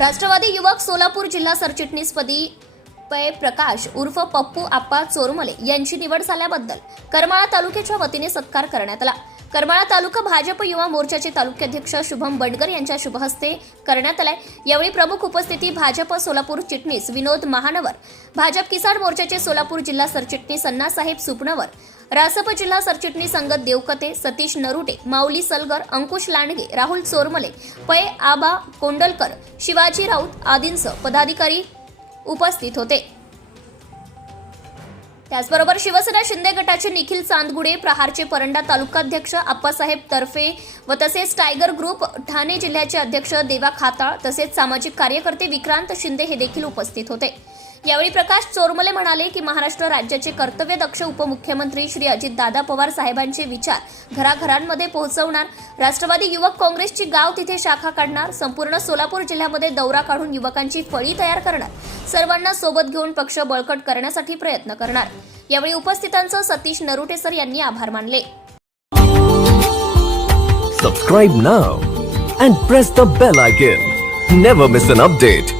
राष्ट्रवादी युवक सोलापूर जिल्हा सरचिटणीसपदी पै प्रकाश उर्फ पप्पू आप्पा चोरमले यांची निवड झाल्याबद्दल करमाळा तालुक्याच्या वतीने सत्कार करण्यात आला. करमाळा तालुका भाजप युवा मोर्चाचे तालुकाध्यक्ष शुभम बंडगर यांच्या शुभहस्ते करण्यात आलाय. यावेळी प्रमुख उपस्थिती भाजप सोलापूर चिटणीस विनोद महानवर भाजप किसान मोर्चाचे सोलापूर जिल्हा सरचिटणीस अण्णासाहेब सुपनवर रासप जिल्हा सरचिटणीस संगत देवकते सतीश नरुटे माऊली सलगर अंकुश लांडगे राहुल चोरमले पै आबा कोंडलकर शिवाजी राऊत आदींसह पदाधिकारी उपस्थित होते. त्याचबरोबर शिवसेना शिंदे गटाचे निखिल चांदगुडे प्रहारचे परंडा तालुकाध्यक्ष आप्पासाहेब तर्फे व तसेच टायगर ग्रुप ठाणे जिल्ह्याचे अध्यक्ष देवा खाताळ तसेच सामाजिक कार्यकर्ते विक्रांत शिंदे हे देखील उपस्थित होते. यावेळी प्रकाश चोरमले म्हणाले की महाराष्ट्र राज्याचे कर्तव्यदक्ष उपमुख्यमंत्री श्री अजितदादा पवार साहेबांचे विचार घराघरांमध्ये पोहोचवणार. राष्ट्रवादी युवक काँग्रेसची गाव तिथे शाखा काढणार. संपूर्ण सोलापूर जिल्ह्यामध्ये दौरा काढून युवकांची फळी तयार करणार. सर्वांना सोबत घेऊन पक्ष बळकट करण्यासाठी प्रयत्न करणार. यावेळी उपस्थितांचं सतीश नरुटे सर यांनी आभार मानले. Subscribe now and press the bell icon never miss an update